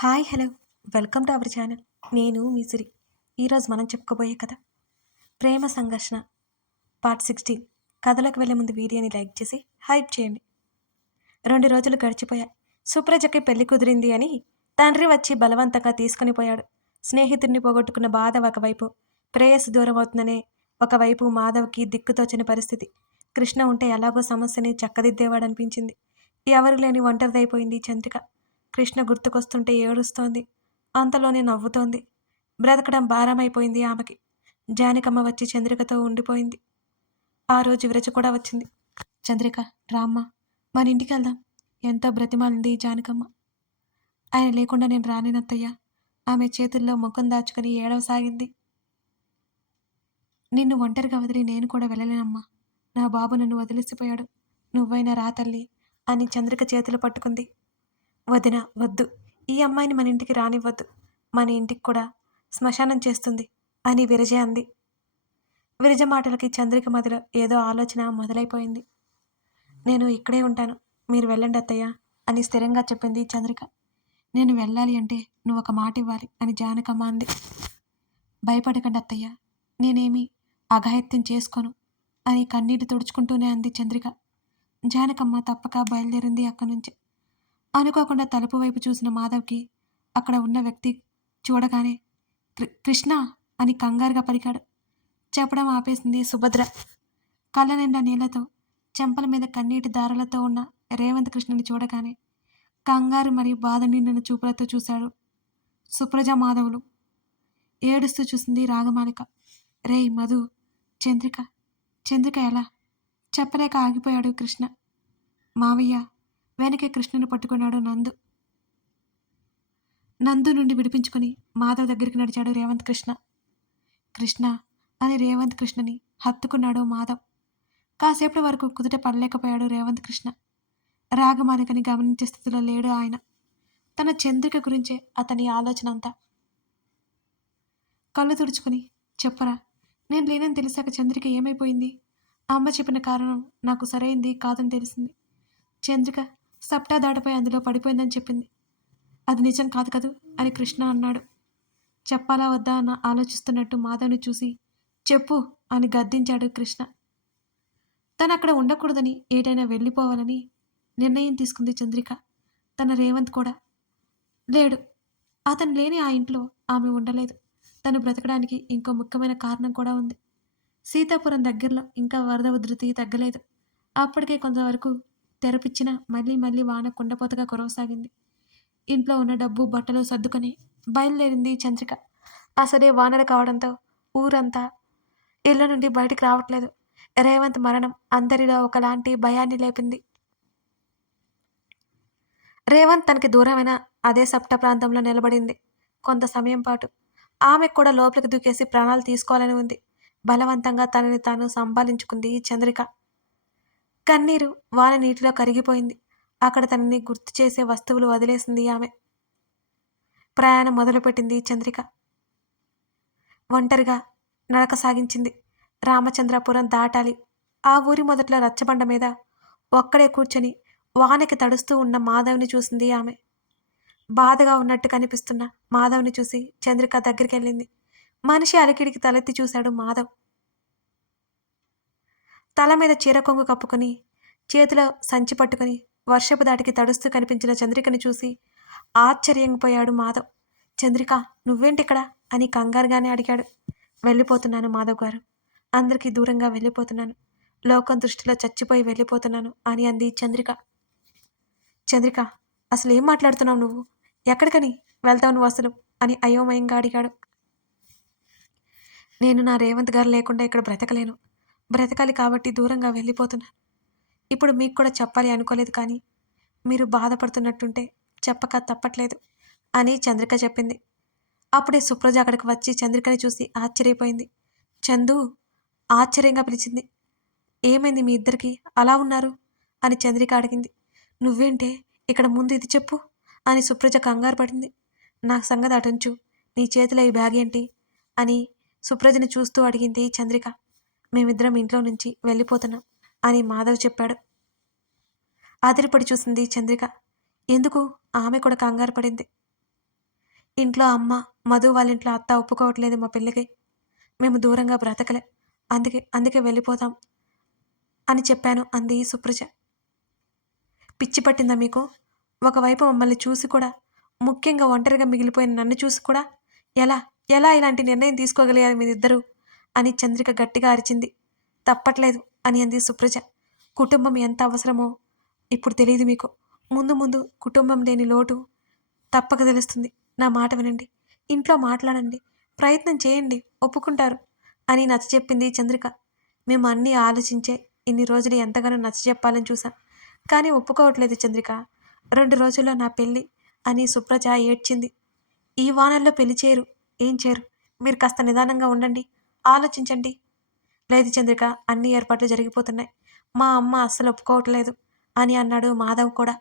Hi hello welcome to our channel. నేను మీ సిరి. ఈరోజు మనం చెప్పుకోబోయే కథ ప్రేమ సంఘర్షణ పార్ట్ 16. కథలోకి వెళ్ళే ముందు వీడియోని లైక్ చేసి హైప్ చేయండి. 2 రోజులు గడిచిపోయాయి. సుప్రజకి పెళ్లి కుదిరింది అని తండ్రి వచ్చి బలవంతంగా తీసుకుని పోయాడు. స్నేహితుడిని పోగొట్టుకున్న బాధ ఒకవైపు, ప్రేయసి దూరం అవుతుందనే ఒకవైపు మాధవ్కి దిక్కుతోచని పరిస్థితి. కృష్ణ ఉంటే ఎలాగో సమస్యని చక్కదిద్దేవాడనిపించింది. ఎవరు లేని ఒంటరిదైపోయింది చంద్రిక. కృష్ణ గుర్తుకొస్తుంటే ఏడుస్తోంది. అంతలోనే నవ్వుతోంది. బ్రతకడం భారమైపోయింది ఆమెకి. జానికమ్మ వచ్చి చంద్రికతో ఉండిపోయింది. ఆ రోజు విరచ కూడా వచ్చింది. చంద్రిక, రామ్మ, మన ఇంటికి వెళ్దాం. ఎంతో బ్రతిమాలింది జానికమ్మ. ఆయన లేకుండా నేను రానేనత్తయ్యా. ఆమె చేతుల్లో ముఖం దాచుకుని ఏడవసాగింది. నిన్ను ఒంటరిగా వదిలి నేను కూడా వెళ్ళలేనమ్మా. నా బాబు నన్ను వదిలేసిపోయాడు. నువ్వైనా రా తల్లి అని చంద్రిక చేతులు పట్టుకుంది. వదిన, వద్దు. ఈ అమ్మాయిని మన ఇంటికి రానివ్వద్దు. మన ఇంటికి కూడా శ్మశానం చేస్తుంది అని విరజ అంది. విరజ మాటలకి చంద్రిక మదిలో ఏదో ఆలోచన మొదలైపోయింది. నేను ఇక్కడే ఉంటాను, మీరు వెళ్ళండి అత్తయ్య అని స్థిరంగా చెప్పింది చంద్రిక. నేను వెళ్ళాలి అంటే నువ్వు ఒక మాట ఇవ్వాలి అని జానకమ్మ అంది. భయపడకండి అత్తయ్య, నేనేమి అఘాయిత్యం చేసుకోను అని కన్నీటి తుడుచుకుంటూనే అంది చంద్రిక. జానకమ్మ తప్పక బయలుదేరింది అక్కడి నుంచి. అనుకోకుండా తలుపు వైపు చూసిన మాధవ్కి అక్కడ ఉన్న వ్యక్తి చూడగానే కృష్ణ అని కంగారుగా పలికాడు. చెప్పడం ఆపేసింది సుభద్ర. కళ్ళ నిండా నీళ్లతో, చెంపల మీద కన్నీటి దారాలతో ఉన్న రేవంత్ కృష్ణని చూడగానే కంగారు మరియు బాధ నిండిన చూపులతో చూశాడు సుప్రజ మాధవులు. ఏడుస్తూ చూసింది రాగమాలిక. రేయ్ మధు, చంద్రిక చంద్రిక ఎలా? చెప్పలేక ఆగిపోయాడు కృష్ణ. మావయ్య వెనకే కృష్ణను పట్టుకున్నాడు నందు. నందు నుండి విడిపించుకుని మాధవ్ దగ్గరికి నడిచాడు రేవంత్ కృష్ణ. కృష్ణ అని రేవంత్ కృష్ణని హత్తుకున్నాడు మాధవ్. కాసేపటి వరకు కుదుట పడలేకపోయాడు రేవంత్ కృష్ణ. రాగమాలికని గమనించే స్థితిలో లేడు ఆయన. తన చంద్రిక గురించే అతని ఆలోచన అంతా. కళ్ళు తుడుచుకుని, చెప్పరా, నేను లేనని తెలిసాక చంద్రిక ఏమైపోయింది? అమ్మ చెప్పిన కారణం నాకు సరైంది కాదని తెలిసింది. చంద్రిక సప్టా దాటిపోయి అందులో పడిపోయిందని చెప్పింది. అది నిజం కాదు కదూ అని కృష్ణ అన్నాడు. చెప్పాలా వద్దా అన్న ఆలోచిస్తున్నట్టు మాధవ్ని చూసి చెప్పు అని గద్దించాడు కృష్ణ. తను అక్కడ ఉండకూడదని, ఏటైనా వెళ్ళిపోవాలని నిర్ణయం తీసుకుంది చంద్రిక. తన రేవంత్ కూడా లేడు. అతను లేని ఆ ఇంట్లో ఆమె ఉండలేదు. తను బ్రతకడానికి ఇంకో ముఖ్యమైన కారణం కూడా ఉంది. సీతాపురం దగ్గరలో ఇంకా వరద ఉధృతి తగ్గలేదు. అప్పటికే కొంతవరకు తెరపిచ్చిన మళ్ళీ మళ్ళీ వాన కుండపోతగా కురవసాగింది. ఇంట్లో ఉన్న డబ్బు బట్టలు సర్దుకొని బయలుదేరింది చంద్రిక. అసలే వానలు కావడంతో ఊరంతా ఇళ్ల నుండి బయటికి రావట్లేదు. రేవంత్ మరణం అందరిలో ఒకలాంటి భయాన్ని లేపింది. రేవంత్ తనకి దూరమైన అదే సప్ట ప్రాంతంలో నిలబడింది. కొంత సమయం పాటు ఆమెకు కూడా లోపలికి దూకేసి ప్రాణాలు తీసుకోవాలని ఉంది. బలవంతంగా తనని తాను సంపాదించుకుంది చంద్రిక. కన్నీరు వాన నీటిలో కరిగిపోయింది. అక్కడ తనని గుర్తు చేసే వస్తువులు వదిలేసింది ఆమె. ప్రయాణం మొదలుపెట్టింది చంద్రిక. ఒంటరిగా నడక సాగించింది. రామచంద్రపురం దాటాలి. ఆ ఊరి మొదట్లో రచ్చబండ మీద ఒక్కడే కూర్చొని వానకి తడుస్తూ ఉన్న మాధవ్ని చూసింది ఆమె. బాధగా ఉన్నట్టు కనిపిస్తున్న మాధవ్ని చూసి చంద్రిక దగ్గరికి వెళ్ళింది. మనిషి అలికిడికి తలెత్తి చూశాడు మాధవ్. తల మీద చీర కొంగు కప్పుకొని, చేతిలో సంచి పట్టుకుని వర్షపు దాటికి తడుస్తూ కనిపించిన చంద్రికని చూసి ఆశ్చర్యంపోయాడు మాధవ్. చంద్రిక, నువ్వేంటిక్కడ అని కంగారుగానే అడిగాడు. వెళ్ళిపోతున్నాను మాధవ్ గారు, అందరికీ దూరంగా వెళ్ళిపోతున్నాను. లోకం దృష్టిలో చచ్చిపోయి వెళ్ళిపోతున్నాను అని అంది చంద్రిక. చంద్రిక, అసలు ఏం మాట్లాడుతున్నావు నువ్వు? ఎక్కడికని వెళ్తావు నువ్వు అసలు అని అయోమయంగా అడిగాడు. నేను నా రేవంత్ గారు లేకుండా ఇక్కడ బ్రతకలేను. బ్రతకాలి కాబట్టి దూరంగా వెళ్ళిపోతున్నాను. ఇప్పుడు మీకు కూడా చెప్పాలి అనుకోలేదు, కానీ మీరు బాధపడుతున్నట్టుంటే చెప్పక తప్పట్లేదు అని చంద్రిక చెప్పింది. అప్పుడే సుప్రజ అక్కడికి వచ్చి చంద్రికని చూసి ఆశ్చర్యపోయింది. చందు ఆశ్చర్యంగా పిలిచింది. ఏమైంది మీ ఇద్దరికి అలా ఉన్నారు అని చంద్రిక అడిగింది. నువ్వేంటే ఇక్కడ, ముందు ఇది చెప్పు అని సుప్రజ కంగారు పడింది. నా సంగతి అటుంచు, నీ చేతిలో ఈ బ్యాగ్ ఏంటి అని సుప్రజని చూస్తూ అడిగింది చంద్రిక. మేమిద్దరం ఇంట్లో నుంచి వెళ్ళిపోతున్నాం అని మాధవ్ చెప్పాడు. అదిరిపడి చూసింది చంద్రిక. ఎందుకు? ఆమె కూడా కంగారు పడింది. ఇంట్లో అమ్మ, మధు వాళ్ళ ఇంట్లో అత్త ఒప్పుకోవట్లేదు మా పెళ్ళికి. మేము దూరంగా బ్రతకలేం. అందుకే వెళ్ళిపోతాం అని చెప్పాను అంది సుప్రజ. పిచ్చి పట్టిందా మీకు? ఒకవైపు మమ్మల్ని చూసి కూడా, ముఖ్యంగా ఒంటరిగా మిగిలిపోయిన నన్ను చూసి కూడా ఎలా ఎలా ఇలాంటి నిర్ణయం తీసుకోగలిగారు మీరిద్దరూ అని చంద్రిక గట్టిగా అరిచింది. తప్పట్లేదు అని అంది సుప్రజ. కుటుంబం ఎంత అవసరమో ఇప్పుడు తెలీదు మీకు. ముందు ముందు కుటుంబం లేని లోటు తప్పక తెలుస్తుంది. నా మాట వినండి. ఇంట్లో మాట్లాడండి. ప్రయత్నం చేయండి. ఒప్పుకుంటారు అని నచ్చచెప్పింది చంద్రిక. మేము అన్నీ ఆలోచించే ఇన్ని రోజులు ఎంతగానో నచ్చచెప్పాలని చూసాం. కానీ ఒప్పుకోవట్లేదు చంద్రిక. 2 రోజుల్లో నా పెళ్ళి అని సుప్రజ ఏడ్చింది. ఈ వానల్లో పెళ్లి చేయరు. ఏం చేయరు? మీరు కాస్త నిదానంగా ఉండండి. ఆలోచించండి. లేదు చంద్రిక, అన్ని ఏర్పాట్లు జరిగిపోతున్నాయి. మా అమ్మ అస్సలు ఒప్పుకోవట్లేదు అని అన్నాడు మాధవ్ కూడా.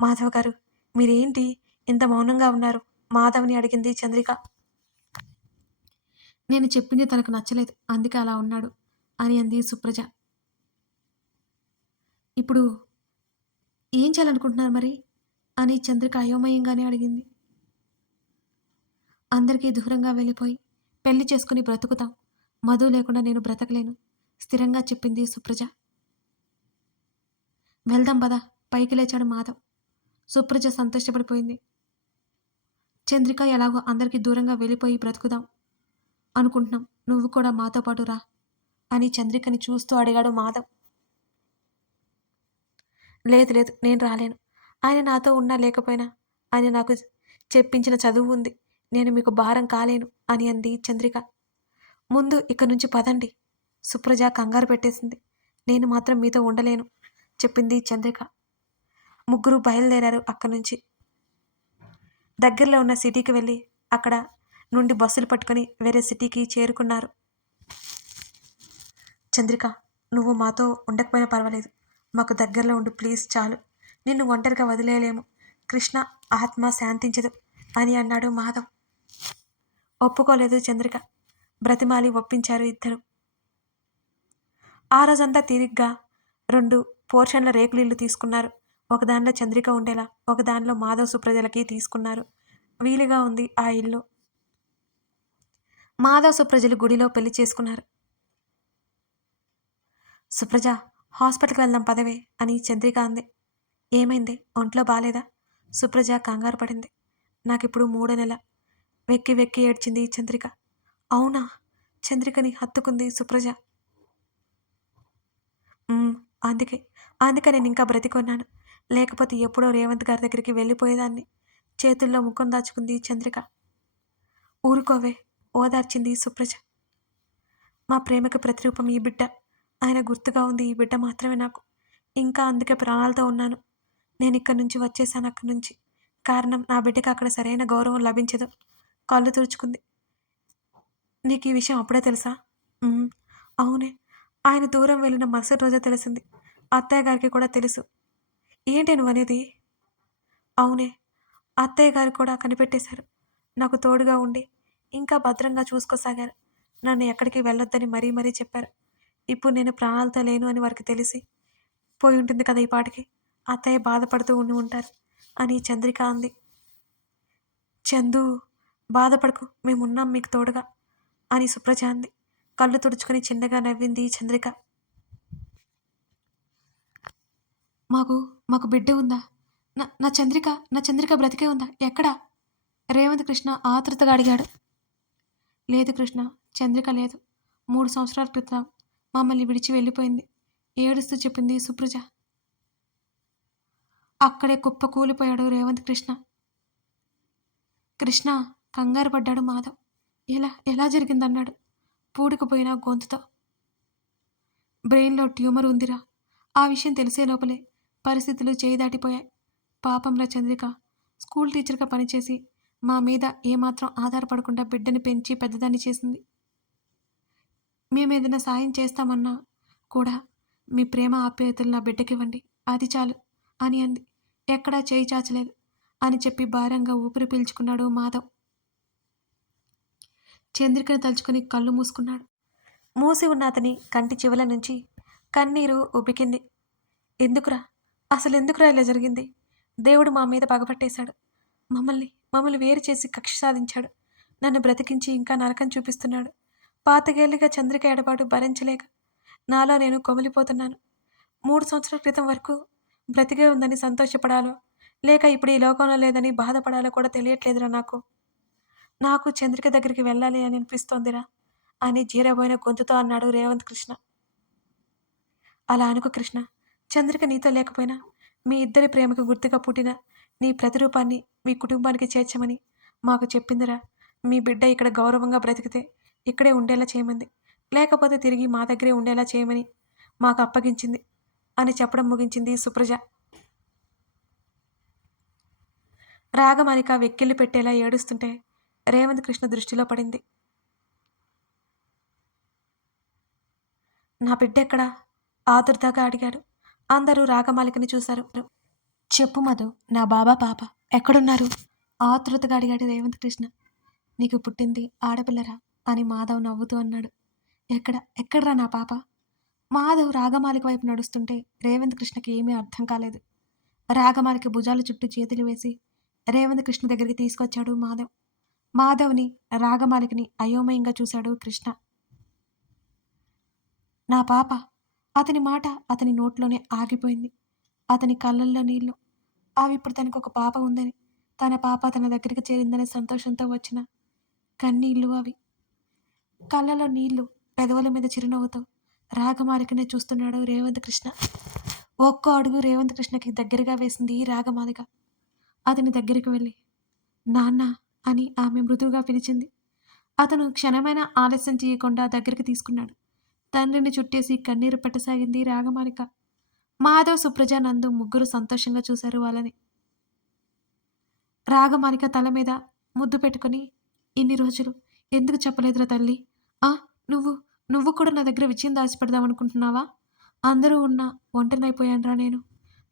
మాధవ్ గారు, మీరేంటి ఇంత మౌనంగా ఉన్నారు? మాధవ్ని అడిగింది చంద్రిక. నేను చెప్పింది తనకు నచ్చలేదు, అందుకే అలా ఉన్నాడు అని అంది సుప్రజ. ఇప్పుడు ఏం చేయాలనుకుంటున్నారు మరి అని చంద్రిక అయోమయంగానే అడిగింది. అందరికీ దూరంగా వెళ్ళిపోయి పెళ్లి చేసుకుని బ్రతుకుతాం. మధు లేకుండా నేను బ్రతకలేను స్థిరంగా చెప్పింది సుప్రజ. వెళ్దాం పద, పైకి లేచాడు మాధవ్. సుప్రజ సంతోషపడిపోయింది. చంద్రిక ఎలాగో అందరికీ దూరంగా వెళ్ళిపోయి బ్రతుకుదాం అనుకుంటున్నాం. నువ్వు కూడా మాతో పాటు రా అని చంద్రికని చూస్తూ అడిగాడు మాధవ్. లేదు లేదు, నేను రాలేను. ఆయన నాతో ఉన్నా లేకపోయినా ఆయన నాకు చెప్పించిన చదువు ఉంది. నేను మీకు భారం కాలేను అని అంది చంద్రిక. ముందు ఇక్కడి నుంచి పదండి. సుప్రజ కంగారు పెట్టేసింది. నేను మాత్రం మీతో ఉండలేను చెప్పింది చంద్రిక. ముగ్గురు బయలుదేరారు అక్కడి నుంచి. దగ్గరలో ఉన్న సిటీకి వెళ్ళి అక్కడ నుండి బస్సులు పట్టుకొని వేరే సిటీకి చేరుకున్నారు. చంద్రిక, నువ్వు మాతో ఉండకపోయినా పర్వాలేదు. మాకు దగ్గరలో ఉండు ప్లీజ్, చాలు. నిన్ను ఒంటరిగా వదిలేయలేము. కృష్ణ ఆత్మ శాంతించదు అని అన్నాడు మాధవ్. ఒప్పుకోలేదు చంద్రిక. బ్రతిమాలి ఒప్పించారు ఇద్దరు. ఆ రోజంతా తీరిగ్గా 2 పోర్షన్ల రేకులిల్లు తీసుకున్నారు. ఒకదానిలో చంద్రిక ఉండేలా, ఒకదానిలో మాధవ్ సుప్రజలకి తీసుకున్నారు. వీలుగా ఉంది ఆ ఇల్లు. మాధవ్ సుప్రజలు గుడిలో పెళ్లి చేసుకున్నారు. సుప్రజ, హాస్పిటల్కి వెళ్దాం పదవే అని చంద్రిక అంది. ఏమైంది? ఒంట్లో బాలేదా? సుప్రజ కంగారు పడింది. నాకిప్పుడు 3వ నెల. వెక్కి వెక్కి ఏడ్చింది చంద్రిక. అవునా? చంద్రికని హత్తుకుంది సుప్రజ. అందుకే అందుకే నేను ఇంకా బ్రతికున్నాను. లేకపోతే ఎప్పుడో రేవంత్ గారి దగ్గరికి వెళ్ళిపోయేదాన్ని. చేతుల్లో ముఖం దాచుకుంది చంద్రిక. ఊరుకోవే ఓదార్చింది సుప్రజ. మా ప్రేమకు ప్రతిరూపం ఈ బిడ్డ. ఆయన గుర్తుగా ఉంది ఈ బిడ్డ మాత్రమే నాకు. ఇంకా అందుకే ప్రాణాలతో ఉన్నాను. నేను ఇక్కడి నుంచి వచ్చేసాను. అక్కడి నుంచి కారణం నా బిడ్డకి అక్కడ సరైన గౌరవం లభించదు. కళ్ళు తుడుచుకుంది. నీకు ఈ విషయం అప్పుడే తెలుసా? అవునే. ఆయన దూరం వెళ్ళిన మరుసటి రోజే తెలిసింది. అత్తయ్య గారికి కూడా తెలుసు. ఏంటి నువ్వనేది? అవునే. అత్తయ్య గారు కూడా కనిపెట్టేశారు. నాకు తోడుగా ఉండి ఇంకా భద్రంగా చూసుకోసాగారు. నన్ను ఎక్కడికి వెళ్ళొద్దని మరీ మరీ చెప్పారు. ఇప్పుడు నేను ప్రాణాలతో లేను అని వారికి తెలిసి పోయి ఉంటుంది కదా ఈ పాటికి. అత్తయ్య బాధపడుతూ ఉండి ఉంటారు అని చంద్రిక అంది. చందు, బాధపడకు, మేమున్నాం మీకు తోడుగా అని సుప్రజ అంది. కళ్ళు తుడుచుకొని చిన్నగా నవ్వింది చంద్రిక. మాకు మాకు బిడ్డ ఉందా? నా చంద్రిక బ్రతికే ఉందా? ఎక్కడా? రేవంత్ కృష్ణ ఆతృతగా అడిగాడు. లేదు కృష్ణ, చంద్రిక లేదు. 3 సంవత్సరాల క్రితం మమ్మల్ని విడిచి వెళ్ళిపోయింది ఏడుస్తూ చెప్పింది సుప్రజ. అక్కడే కుప్ప కూలిపోయాడు రేవంత్ కృష్ణ. కృష్ణ కంగారు పడ్డాడు మాధవ్. ఎలా ఎలా జరిగిందన్నాడు పూడుకుపోయిన గొంతుతో. బ్రెయిన్లో ట్యూమర్ ఉందిరా. ఆ విషయం తెలిసే లోపలే పరిస్థితులు చేయి దాటిపోయాయి. పాపంరా చంద్రిక స్కూల్ టీచర్గా పనిచేసి మా మీద ఏమాత్రం ఆధారపడకుండా బిడ్డని పెంచి పెద్దదాన్ని చేసింది. మేమేదైనా సాయం చేస్తామన్నా కూడా మీ ప్రేమ ఆప్యాయతలు నా బిడ్డకివ్వండి, అది చాలు అని అంది. ఎక్కడా చేయి చాచలేదు అని చెప్పి భారంగా ఊపిరి పీల్చుకున్నాడు మాధవ్. చంద్రికను తలుచుకుని కళ్ళు మూసుకున్నాడు. మూసి ఉన్న అతని కంటి చివల నుంచి కన్నీరు ఉబికింది. ఎందుకురా, అసలు ఎందుకురా ఇలా జరిగింది? దేవుడు మా మీద పగపట్టేశాడు. మమ్మల్ని వేరు చేసి కక్ష సాధించాడు. నన్ను బ్రతికించి ఇంకా నరకం చూపిస్తున్నాడు. పాతికేళ్లుగా చంద్రిక ఎడబాటు భరించలేక నాలో నేను కొమిలిపోతున్నాను. 3 సంవత్సరాల క్రితం వరకు బ్రతికే ఉందని సంతోషపడాలో, లేక ఇప్పుడు ఈ లోకంలో లేదని బాధపడాలో కూడా తెలియట్లేదురా నాకు. నాకు చంద్రిక దగ్గరికి వెళ్ళాలి అని అనిపిస్తోందిరా అని జీరబోయిన గొంతుతో అన్నాడు రేవంత్ కృష్ణ. అలా అనుకో కృష్ణ. చంద్రిక నీతో లేకపోయినా మీ ఇద్దరి ప్రేమకు గుర్తుగా పుట్టిన నీ ప్రతిరూపాన్ని మీ కుటుంబానికి చేర్చమని మాకు చెప్పిందిరా. మీ బిడ్డ ఇక్కడ గౌరవంగా బ్రతికితే ఇక్కడే ఉండేలా చేయమంది. లేకపోతే తిరిగి మా దగ్గరే ఉండేలా చేయమని మాకు అప్పగించింది అని చెప్పడం ముగించింది సుప్రజ. రాగమాలిక వెక్కిళ్ళు పెట్టేలా ఏడుస్తుంటే రేవంత్ కృష్ణ దృష్టిలో పడింది. నా బిడ్డెక్కడా? ఆదుర్దాగా అడిగాడు. అందరూ రాగమాలికని చూశారు. చెప్పు మధు, నా బాబా పాప ఎక్కడున్నారు? ఆతృతగా అడిగాడు రేవంత్ కృష్ణ. నీకు పుట్టింది ఆడపిల్లరా అని మాధవ్ నవ్వుతూ అన్నాడు. ఎక్కడ్రా నా పాప? మాధవ్ రాగమాలిక వైపు నడుస్తుంటే రేవంత్ కృష్ణకి ఏమీ అర్థం కాలేదు. రాగమాలిక భుజాల చుట్టూ చేతులు వేసి రేవంత్ కృష్ణ దగ్గరికి తీసుకొచ్చాడు మాధవ్. మాధవ్ని, రాగమాలికని అయోమయంగా చూశాడు కృష్ణ. నా పాప. అతని మాట అతని నోట్లోనే ఆగిపోయింది. అతని కళ్ళల్లో నీళ్లు. ఇప్పుడు తనకు ఒక పాప ఉందని, తన పాప తన దగ్గరికి చేరిందనే సంతోషంతో వచ్చిన కన్నీళ్ళు అవి. కళ్ళలో నీళ్లు, పెదవుల మీద చిరునవ్వుతో రాగమాలికనే చూస్తున్నాడు రేవంత్ కృష్ణ. ఒక్కో అడుగు రేవంత్ కృష్ణకి దగ్గరగా వేసింది రాగమాలిక. అతని దగ్గరికి వెళ్ళి నాన్న అని ఆమె మృదువుగా పిలిచింది. అతను క్షణమైన ఆలస్యం చేయకుండా దగ్గరికి తీసుకున్నాడు. తండ్రిని చుట్టేసి కన్నీరు పెట్టసాగింది రాగమాలిక. మాధవ్, సుప్రజ, నందు ముగ్గురు సంతోషంగా చూశారు వాళ్ళని. రాగమాలిక తల మీద ముద్దు పెట్టుకుని, ఇన్ని రోజులు ఎందుకు చెప్పలేదురా తల్లి? నువ్వు నువ్వు కూడా నా దగ్గర విజయం దాచిపెడదామనుకుంటున్నావా? అందరూ ఉన్నా ఒంటరినైపోయానురా నేను.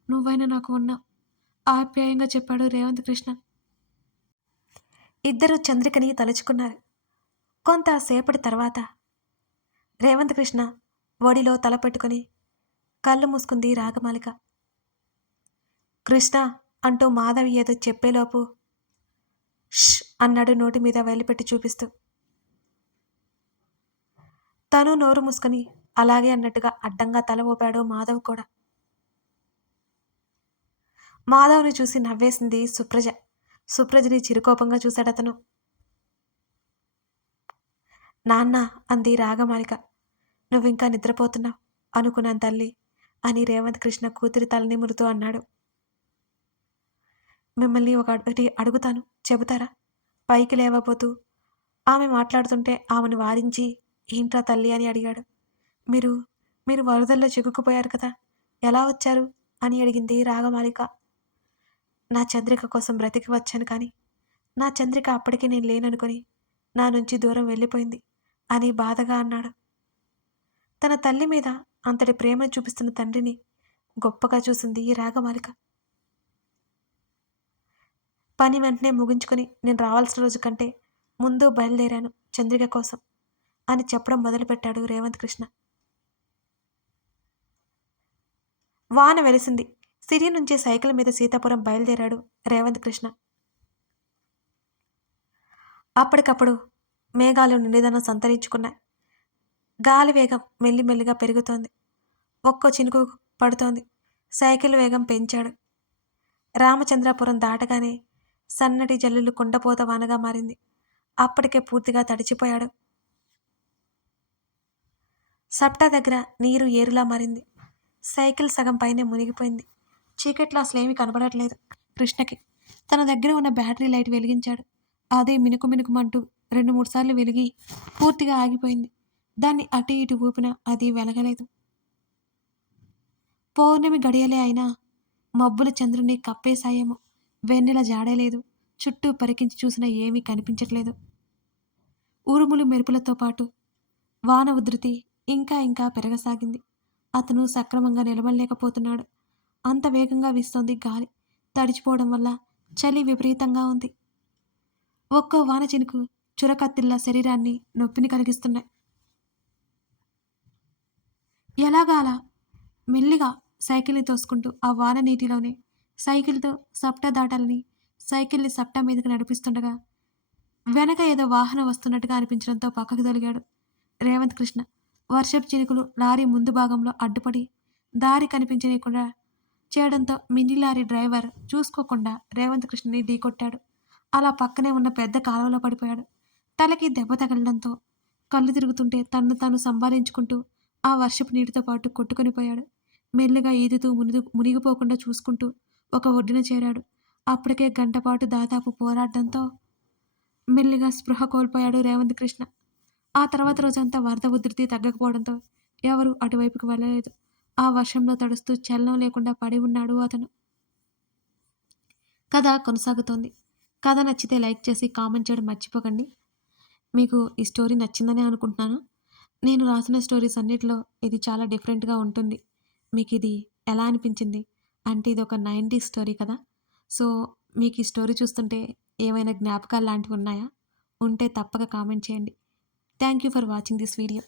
నువ్వైనా నాకు ఉన్నావు ఆప్యాయంగా చెప్పాడు రేవంత్ కృష్ణ. ఇద్దరూ చంద్రికని తలుచుకున్నారు. కొంతసేపటి తర్వాత రేవంత్ కృష్ణ ఒడిలో తల పెట్టుకుని కళ్ళు మూసుకుంది రాగమాలిక. కృష్ణ అంటూ మాధవి ఏదో చెప్పేలోపు ష్ అన్నాడు నోటి మీద వేలిపెట్టి చూపిస్తూ. తను నోరు మూసుకొని అలాగే అన్నట్టుగా అడ్డంగా తల ఊపాడు మాధవ్ కూడా. మాధవ్ని చూసి నవ్వేసింది సుప్రజ. సుప్రజని చిరుకోపంగా చూశాడతను. నాన్న అంది రాగమాలిక. నువ్వింకా నిద్రపోతున్నావు అనుకున్నాను తల్లి అని రేవంత్ కృష్ణ కూతురి తలనిమురుతూ అన్నాడు. మిమ్మల్ని ఒకటి అడుగుతాను, చెబుతారా? పైకి లేవబోతూ ఆమె మాట్లాడుతుంటే ఆమెను వారించి ఏంట్రా తల్లి అని అడిగాడు. మీరు వరదల్లో చిక్కుకుపోయారు కదా, ఎలా వచ్చారు అని అడిగింది రాగమాలిక. నా చంద్రిక కోసం బ్రతికి వచ్చాను, కానీ నా చంద్రిక అప్పటికి నేను లేననుకొని నా నుంచి దూరం వెళ్ళిపోయింది అని బాధగా అన్నాడు. తన తల్లి మీద అంతటి ప్రేమను చూపిస్తున్న తండ్రిని గొప్పగా చూసింది ఈ రాగమాలిక. పని వెంటనే ముగించుకొని నేను రావాల్సిన రోజు కంటే ముందు బయలుదేరాను చంద్రిక కోసం అని చెప్పడం మొదలుపెట్టాడు రేవంత్ కృష్ణ. వాన వెలిసింది. సిరి నుంచి సైకిల్ మీద సీతాపురం బయలుదేరాడు రేవంత్ కృష్ణ. అప్పటికప్పుడు మేఘాలు నిండుదనం సంతరించుకున్నాయి. గాలి వేగం మెల్లిమెల్లిగా పెరుగుతోంది. ఒక్కో చినుకు పడుతోంది. సైకిల్ వేగం పెంచాడు. రామచంద్రాపురం దాటగానే సన్నటి జల్లులు కుండపోత వానగా మారింది. అప్పటికే పూర్తిగా తడిచిపోయాడు. సప్టా దగ్గర నీరు ఏరులా మారింది. సైకిల్ సగం పైనే మునిగిపోయింది. చీకట్లో అసలేమీ కనబడట్లేదు కృష్ణకి. తన దగ్గర ఉన్న బ్యాటరీ లైట్ వెలిగించాడు. అదే మినుకు మినుకుమంటూ 2-3 సార్లు వెలిగి పూర్తిగా ఆగిపోయింది. దాన్ని అటు ఇటు ఊపినా అది వెలగలేదు. పౌర్ణమి గడియలే అయినా మబ్బుల చంద్రుణ్ణి కప్పేశాయేమో. వెన్నెల జాడలేదు. చుట్టూ పరికించి చూసినా ఏమీ కనిపించట్లేదు. ఉరుములు మెరుపులతో పాటు వాన ఉధృతి ఇంకా ఇంకా పెరగసాగింది. అతను సక్రమంగా నిలబడలేకపోతున్నాడు. అంత వేగంగా వీస్తోంది గాలి. తడిచిపోవడం వల్ల చలి విపరీతంగా ఉంది. ఒక్కో వాన చినుకు చురకత్తిల్లా శరీరాన్ని నొప్పిని కలిగిస్తున్నాయి. ఎలాగా అలా మెల్లిగా సైకిల్ని తోసుకుంటూ ఆ వాన నీటిలోనే సైకిల్తో సప్టా దాటాలని సైకిల్‌ని సప్టా మీదకి నడిపిస్తుండగా వెనక ఏదో వాహనం వస్తున్నట్టుగా అనిపించడంతో పక్కకు తొలిగాడు రేవంత్ కృష్ణ. వర్షపు చినుకులు లారీ ముందు భాగంలో అడ్డుపడి దారి కనిపించనీయకుండా చేయడంతో మినీ లారీ డ్రైవర్ చూసుకోకుండా రేవంత్ కృష్ణని ఢీకొట్టాడు. అలా పక్కనే ఉన్న పెద్ద కాలువలో పడిపోయాడు. తలకి దెబ్బ తగలడంతో కళ్ళు తిరుగుతుంటే తన్ను తాను సంభాళించుకుంటూ ఆ వర్షపు నీటితో పాటు కొట్టుకొని పోయాడు. మెల్లిగా ఈదుతూ మునిగిపోకుండా చూసుకుంటూ ఒక ఒడ్డున చేరాడు. అప్పటికే గంటపాటు దాదాపు పోరాడడంతో మెల్లిగా స్పృహ కోల్పోయాడు రేవంత్ కృష్ణ. ఆ తర్వాత రోజంతా వరద ఉధృతి తగ్గకపోవడంతో ఎవరూ అటువైపుకి వెళ్ళలేదు. ఆ వర్షంలో తడుస్తూ చలనం లేకుండా పడి ఉన్నాడు అతను. కథ కొనసాగుతోంది. కథ నచ్చితే లైక్ చేసి కామెంట్ చేయడం మర్చిపోకండి. మీకు ఈ స్టోరీ నచ్చిందనే అనుకుంటున్నాను. నేను రాసిన స్టోరీస్ అన్నిటిలో ఇది చాలా డిఫరెంట్‌గా ఉంటుంది. మీకిది ఎలా అనిపించింది? అంటే ఇదొక 90స్ స్టోరీ కదా! సో, మీకు ఈ స్టోరీ చూస్తుంటే ఏమైనా జ్ఞాపకాలు లాంటివి ఉన్నాయా? ఉంటే తప్పక కామెంట్ చేయండి. Thank you for watching this video.